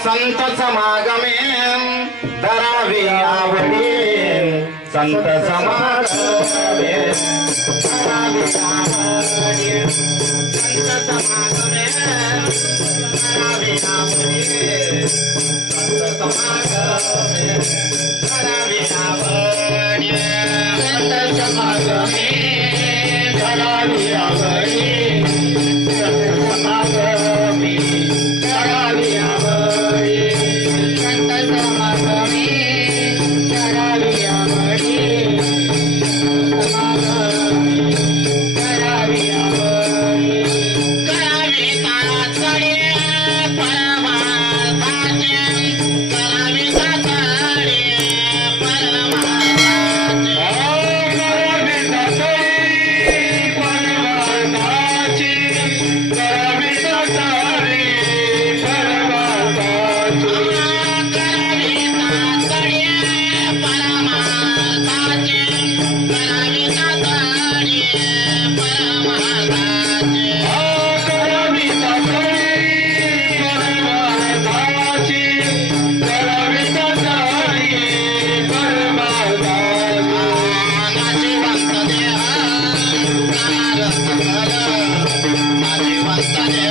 संत समागमे धरावी आवडी संत समागमे धरावी आवडी संत समागमे धरावी आवडी संत समागमे धरावी आवडी संत समागमे धरावी आवडी संत समागमे धरावी आवडी संत समागमे धरावी आवडी करावी आवडी करावी तातडी परमार्थाची करावी तातडी परमार्थाची करावी तातडी परमार्थाची करावी तातडी परमार्थाची करावी तातडी परमार्थाची करावी तातडी परमार्थाची करावी तातडी परमार्थाची नाशिवंत देह नाशिवंत सकल नाशिवंत देह नाशिवंत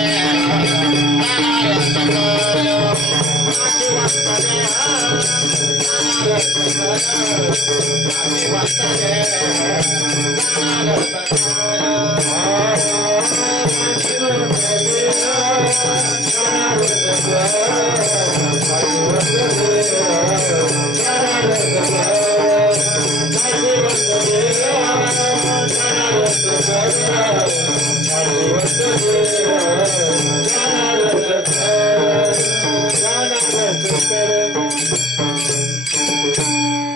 देह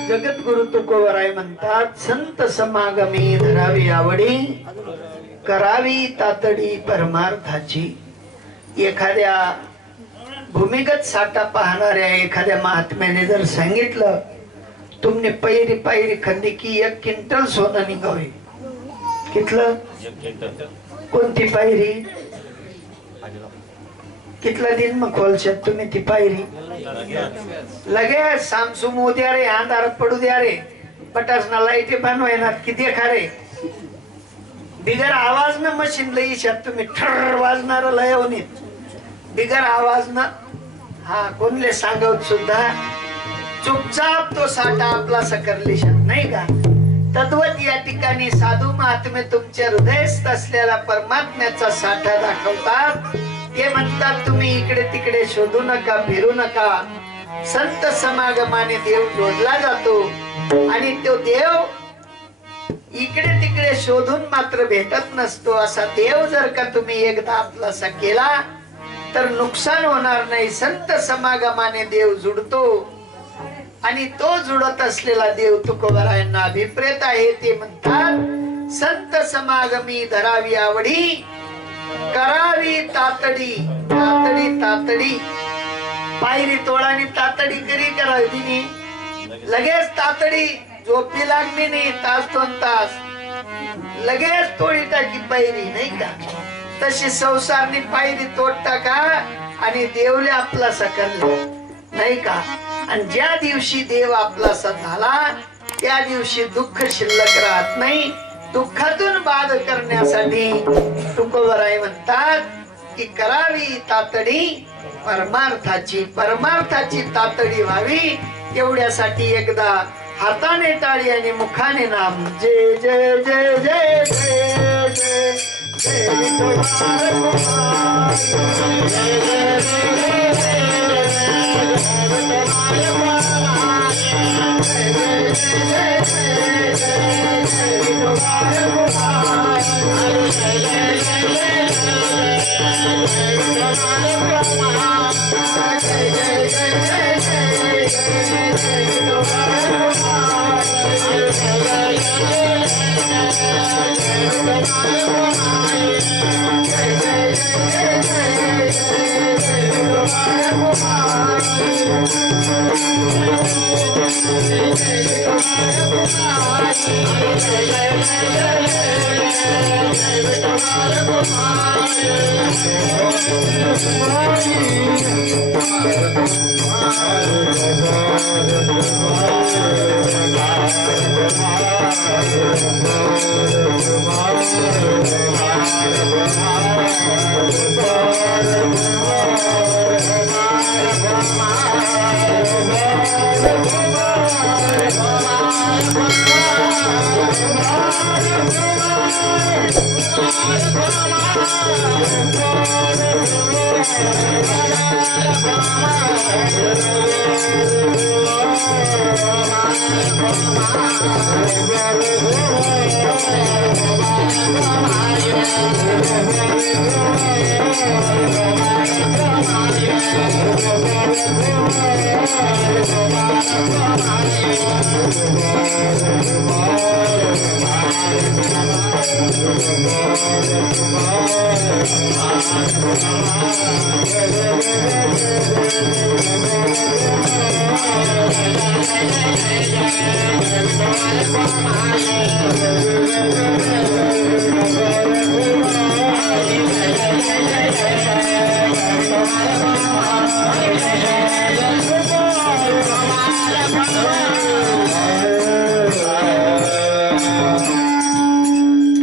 जगद्गुरु तुकोबराय म्हणतात संत समागमी धरावी आवडी करावी तातडी परमार्थाची। एखाद्या भूमिगत साठा पाहणाऱ्या एखाद्या महात्म्याने जर सांगितलं तुमने पैरी पायरी खंदी की 1 क्विंटल सोनं निघावे, कितलं कोणती पायरी कितला दिन मग खोलशात तुम्ही ती पायरी लगे सामसुम उद्या रे अंधार पडू द्या रे पटासना लाईटी बनवायनात किती खारे बिगर आवाज न मशीन लई शात तुम्ही ठर वाजणार लयवनीत बिगर आवाज न हा कोणले सांगत सुद्धा चुपचाप तो साठा आपला सकरली शात नाही का। तद्वत या ठिकाणी साधू महात्मे तुमच्या हृदयस्थ असलेला परमात्म्याचा साठा दाखवतात। ते म्हणतात तुम्ही इकडे तिकडे शोधू नका फिरू नका, संत समागमाने देव जोडला जातो आणि तो देव इकडे तिकडे शोधून मात्र भेटत नसतो। असा देव जर का तुम्ही एकदा आपलासा केला तर नुकसान होणार नाही। संत समागमाने देव जुडतो आणि तो जुडत असलेला देव तुकोबरायांना अभिप्रेत आहे। ते म्हणतात संत समागमी धरावी आवडी करावी तातडी तातडी तातडी पायरी तोडानी तातडी करी करावी तिने लगेच तातडी झोपी लागली नाही तास 2 तास लगेच तोडी टाकी पायरी नाही का। तशी संसारनी पायरी तोड टाका आणि देवले आपलासा करला नाही का। आणि ज्या दिवशी देव आपलासा झाला त्या दिवशी दुःख शिल्लक राहत नाही। दुःखातून बाद करण्यासाठी तुकोबराय म्हणतात की करावी तातडी परमार्थाची परमार्थाची तातडी व्हावी। एवढ्यासाठी एकदा हाताने टाळी आणि मुखाने नाम जय जय जय जय जय जय जय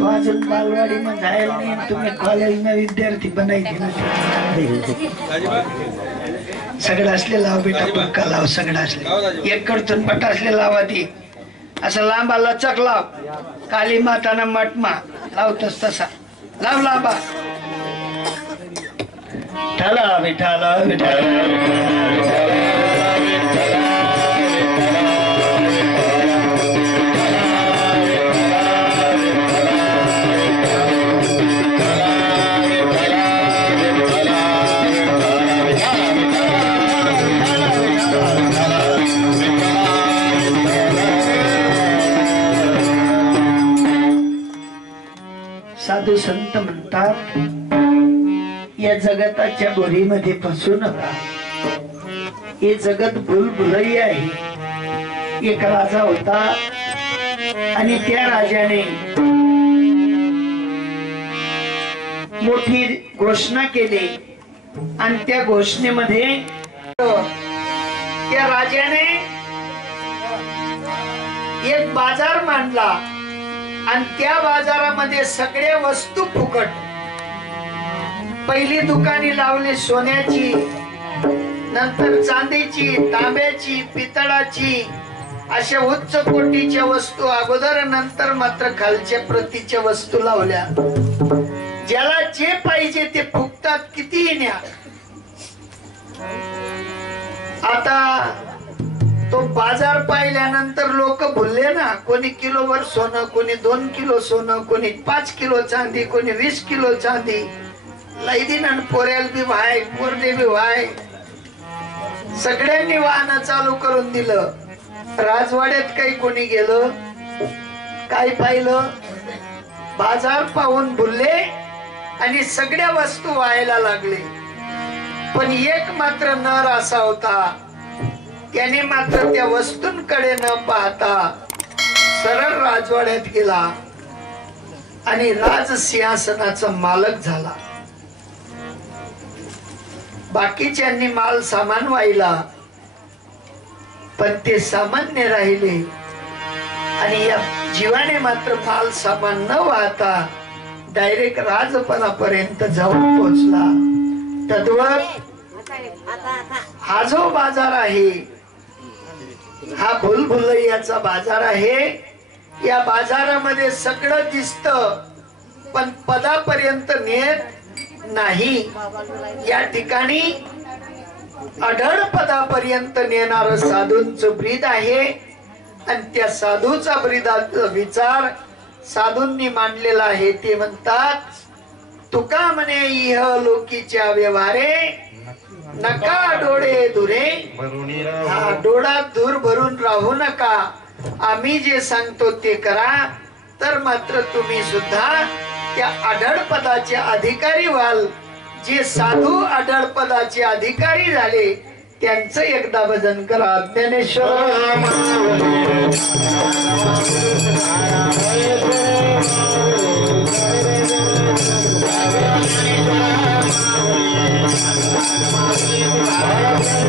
तो अजून बालवाडी में जायला नाही तुम्ही कॉलेज में विद्यार्थी बनायचे ना सगळं असले लाव बेटा पक्का लाव सगळं असले एक कडतून पट असले लावा ती असं लांबा लचक लाव काली माताना मटमा लावतस तसा लाव लांबा ठला विठाला साधू संत म्हणतात या जगताच्या बोरीमध्ये फसू नका हे जगत भूलभुलई आहे एक राजा होता आणि त्या राजाने मोठी घोषणा केली आणि त्या घोषणेमध्ये त्या राजाने एक बाजार मांडला आणि त्या बाजारामध्ये सगळ्या वस्तू फुकट पहिली दुकाने लावली सोन्याची नंतर चांदीची तांब्याची पितळाची अशा उच्च कोटीच्या वस्तू अगोदर नंतर मात्र खालच्या प्रतीच्या वस्तू लावल्या ज्याला जे पाहिजे ते फुकतात कितीही न्या आता तो बाजार पाहिल्यानंतर लोक बोलले ना कोणी किलोभर सोनं कोणी 2 किलो सोनं कोणी 5 किलो चांदी कोणी 20 किलो चांदी लैदिन आणि पोऱ्याल बी व्हाय पोरडे बी व्हाय सगळ्यांनी वाहन चालू करून दिलं राजवाड्यात काही कोणी गेलं काय पाहिलं बाजार पाहून बोलले आणि सगळ्या वस्तू व्हायला लागले पण एक मात्र नर असा होता त्याने मात्र त्या वस्तूंकडे न पाहता सरळ राजवाड्यात गेला आणि राज सिंहासनाचा मालक झाला बाकीच्यांनी माल सामान वाहिला पण ते सामान्य राहिले आणि या जीवाने मात्र माल सामान न वाहता डायरेक्ट राजपणापर्यंत जाऊन पोहोचला तद्वत हा जो बाजार आहे हा भूलभुलैयाचा बाजार आहे या बाजारामध्ये सगळं दिसतं पण पदापर्यंत नेत नाही या ठिकाणी अढळ पदापर्यंत नेणारं साधूंचं ब्रीद आहे आणि त्या साधूचा ब्रीदाचा विचार साधूंनी मांडलेला आहे ते म्हणतात तुका म्हणे इह लोकीच्या व्यवहारे नका डोळे दुरे हा डोळा दूर भरून राहू नका आम्ही जे सांगतो ते करा तर मात्र तुम्ही सुद्धा त्या अढळ पदाचे अधिकारी व्हाल जे साधू अढळ पदाचे अधिकारी झाले त्यांचं एकदा भजन करा ज्ञानेश्वर Hare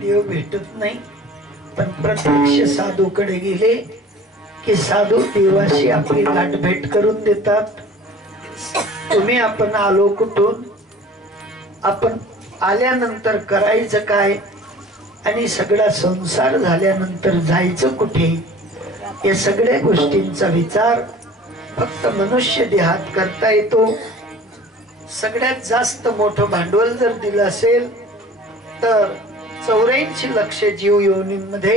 देव भेटत नाही, पण प्रत्यक्ष साधूकडे गेले की साधू देवाशी आपली गाठ भेट करून देतात. तुम्ही आपण आलो कुठून, आपण आल्यानंतर करायचं काय, आणि सगळा संसार झाल्यानंतर जायचं कुठे, या सगळ्या गोष्टींचा विचार फक्त मनुष्य देहात करता येतो. सगळ्यात जास्त मोठं भांडवल जर दिलं असेल तर 84 लक्ष जीव योनींमध्ये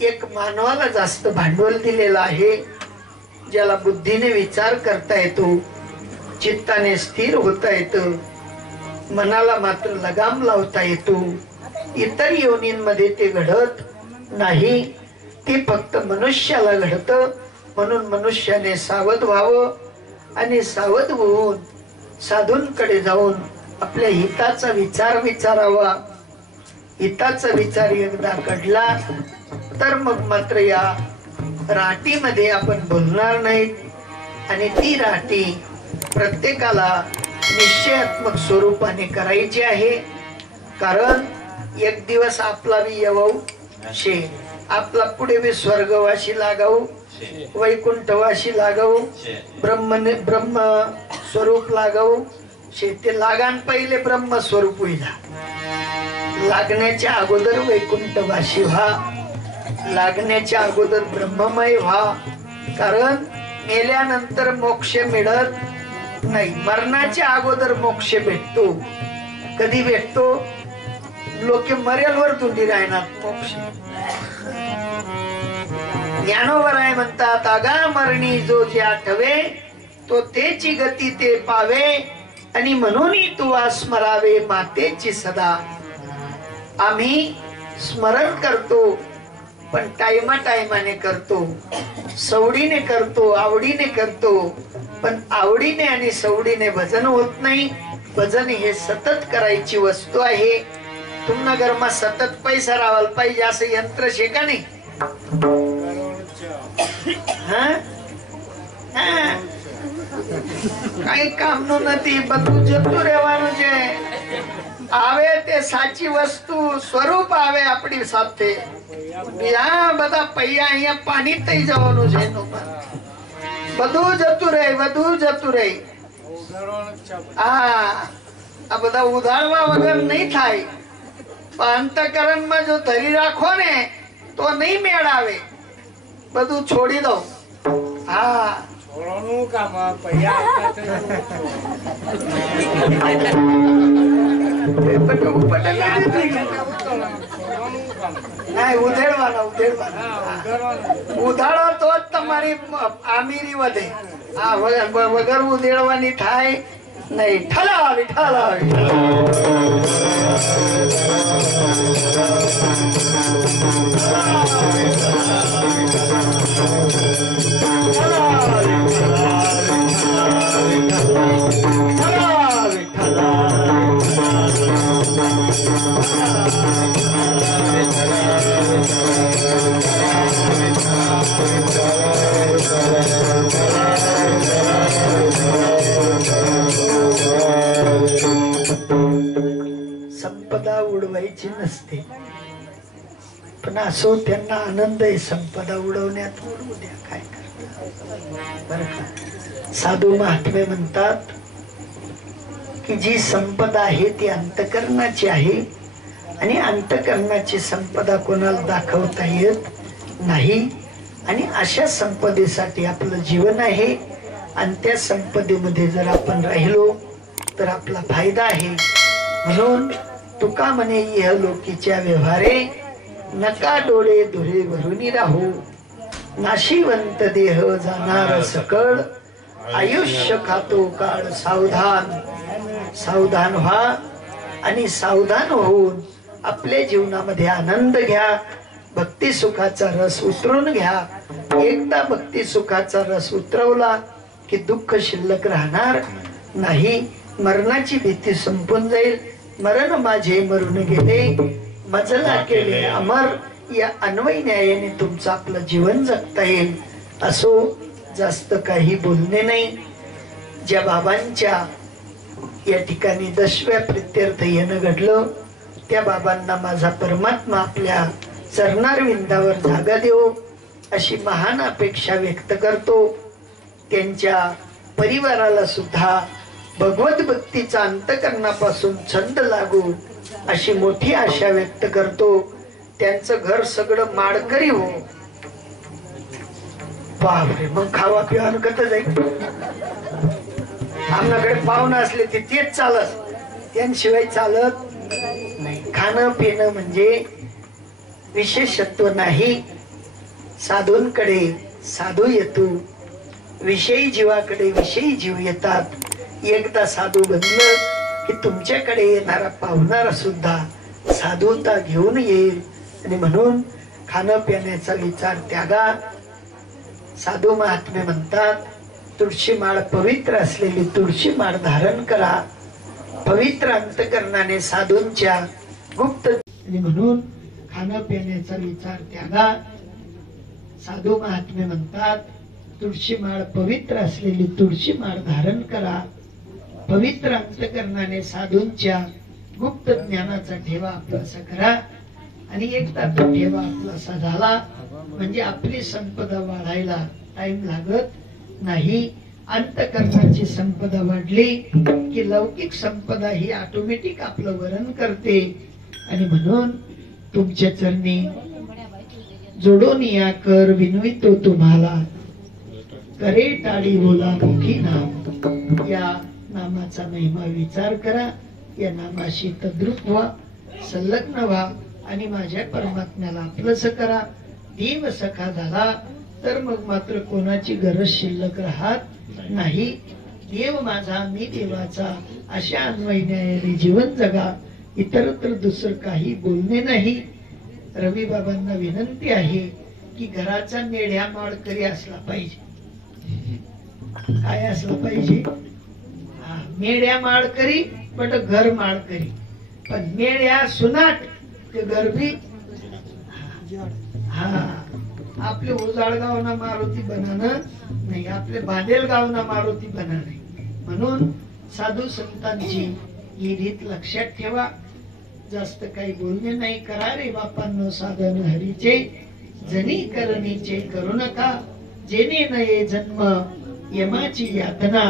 एक मानवाला जास्त भांडवल दिलेलं आहे, ज्याला बुद्धीने विचार करता येतो, चित्ताने स्थिर होता येतं, मनाला मात्र लगाम लावता येतो. इतर योनींमध्ये ते घडत नाही, ते फक्त मनुष्याला घडतं. म्हणून मनुष्याने सावध व्हावं आणि सावध होऊन साधूंकडे जाऊन आपल्या हिताचा विचार विचारावा. हिताचा विचार एकदा घडला तर मग मात्र या राटीमध्ये आपण बोलणार नाहीत. आणि ती राटी प्रत्येकाला निश्चयात्मक स्वरूपाने करायची आहे. कारण एक दिवस आपला बी येऊ शे, आपला पुढे बी स्वर्गवाशी लागाऊ, वैकुंठवाशी लागाऊ, ब्रह्म स्वरूप लागाऊ शे. ते लागान पहिले ब्रह्म स्वरूप होईल, लागण्याच्या अगोदर वैकुंठवाशी व्हा, लागण्याच्या अगोदर ब्रह्ममय व्हा. कारण मेल्यानंतर मोक्ष मिळत नाही, मरणाच्या अगोदर मोक्ष भेटतो. कधी भेटतो? लोक मरेलवर तुंडी राहणार मोक्ष. ज्ञानोबराय म्हणतात, आगा मरणी जो जे आठवे तो तेची गती ते पावे, आणि म्हणून तू स्मरावे मातेची सदा. आम्ही स्मरण करतो, पण टाइमा टाइमाने करतो, सवडीने करतो, आवडीने करतो. पण आवडीने आणि सवडीने भजन होत नाही. भजन हे सतत करायची वस्तू आहे. तुम्हाला घरमा सतत पैसा रावायला पाहिजे असं यंत्र शे का नाही? काही काम નો નથી, બધું જતું રહેવાનું છે. આવે તે સાચી વસ્તુ સ્વરૂપ આવે આપણી સાથે. આ બધા પૈયા અહીંયા પાણી થઈ જવાનું છે, એનું બધું જતું રહે, બધું જતું રહે. આ બધા ઉધારવા વગર નહીં થાય. પણ અંતઃકરણમાં જો ધરી રાખો ને તો નહીં મેળ આવે. બધું છોડી દો. હા, ઉધાડો તો જ તમારી આમીરી વધે. આ વગર ઉધેડવાની થાય નહીં. ઠલાવી ઠલાવી संपदा उडवायची नसते, पण असो त्यांना आनंद आहे संपदा उडवण्यात. उडवू द्या, काय करतात बरं का. साधू महात्मे म्हणतात की जी संपदा आहे ती अंतःकरणाची आहे, आणि अंतःकरणाची संपदा कोणाला दाखवता येत नाही. आणि अशा संपदेसाठी आपलं जीवन आहे, आणि त्या संपदेमध्ये जर आपण राहिलो तर आपला फायदा आहे. म्हणून तुका म्हणे इहलोकीच्या व्यवहारे नका डोळे धुरे भरून राहू. नाशिवंत देह जाणार सकळ, आयुष्य खातो काळ सावधान. सावधान व्हा आणि सावधान होऊन आपल्या जीवनामध्ये आनंद घ्या. भक्ती सुखाचा रस उतरून घ्या. एकदा भक्ती सुखाचा रस उतरवला की दुःख शिल्लक राहणार नाही. मरणाची भीती संपून जाईल. मरण माझे मरून गेले, मजला केले अमर, या अन्वय न्यायाने तुमचं आपलं जीवन जगता येईल. असो, जास्त काही बोलणे नाही. ज्या बाबांच्या या ठिकाणी 10व्या प्रित्यर्थ येणं घडलं त्या बाबांना माझा परमात्मा आपल्या चरणारविंदावर जागा देव अशी महान अपेक्षा व्यक्त करतो। त्यांच्या परिवाराला सुद्धा भगवत भक्तीचा अंतकरणापासून छंद लागू अशी मोठी आशा व्यक्त करतो। त्यांचं घर सगळं माळकरी हो। बापरे, मग खावा पिवा कसं जाईल? आमच्याकडे पाहुणं असले ते तेच चालत, त्यांशिवाय चालत नाही। खाणं पिणं म्हणजे विशेषत्व नाही। साधूंकडे साधू येतो, विषयी जीवाकडे विषयी जीव येतात। एकदा साधू बनलं की तुमच्याकडे येणारा पाहुणारा सुद्धा साधुता घेऊन येईल। आणि म्हणून खाणं पिण्याचा विचार त्यागा। साधू महात्मे म्हणतात, तुळशी माळ पवित्र असलेली तुळशी माळ धारण करा, पवित्र अंतकरणाने साधूंच्या गुप्त। आणि म्हणून खाणं पिण्याचा विचार त्यागा। साधू महात्मे म्हणतात, तुळशी माळ पवित्र असलेली तुळशी माळ धारण करा, पवित्र अंतकरणाने साधूंच्या गुप्त ज्ञानाचा ठेवा आपलासा करा। आणि एकदा तो ठेवा आपलासा झाला म्हणजे आपली संपदा वाढायला टाइम लागत नाही। अंतकरणाची संपदा वाढली की लौकिक संपदा ही ऑटोमॅटिक आपलं वरण करते। आणि म्हणून तुमच्या चरणी जोडून या कर विनवितो तुम्हाला, करे टाळी बोला मुखी नाम। या नामाचा महिमा विचार करा, या नामाशी तद्रूप व्हा, संलग्न व्हा आणि माझ्या परमात्म्याला आपलंस करा। देव सखा झाला तर मग मात्र कोणाची गरज शिल्लक राहत नाही। देव माझा मी देवाचा अशा अन्वयाने जीवन जगा, इतरत्र दुसरं काही बोलणे नाही। रवी बाबांना विनंती आहे की घराचा मेढ्या माळकरी असला पाहिजे। काय असला पाहिजे? मेढ्या माळकरी पण घर माळकरी, पण मेढ्या सुनाट ते गरबी। आपले उजाळगावना मारुती बनानं नाही, आपले बांदेलगावना मारुती बना नाही। म्हणून साधू संतांची ही रीत लक्षात ठेवा। जास्त काही बोलणे नाही। करा रे बापांनो साधन हरीचे, जनी करणीचे करू नका, जेणे नये जन्म यमाची यातना,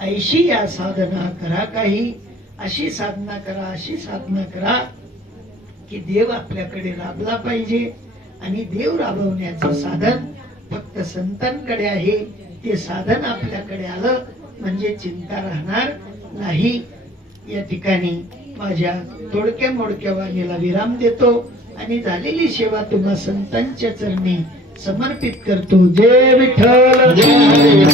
ऐशी या साधना करा काही। अशी साधना करा, अशी साधना करा की देव आपल्याकडे राबला पाहिजे। आणि देव राबवण्याचं साधन फक्त संतांकडे आहे। ते साधन आपल्याकडे आलं म्हणजे चिंता राहणार नाही। या ठिकाणी माझ्या थोडक्या मोडक्या वाणीला विराम देतो आणि झालेली सेवा तुम्हा संतांच्या चरणी समर्पित करतो। जय विठ्ठल, जय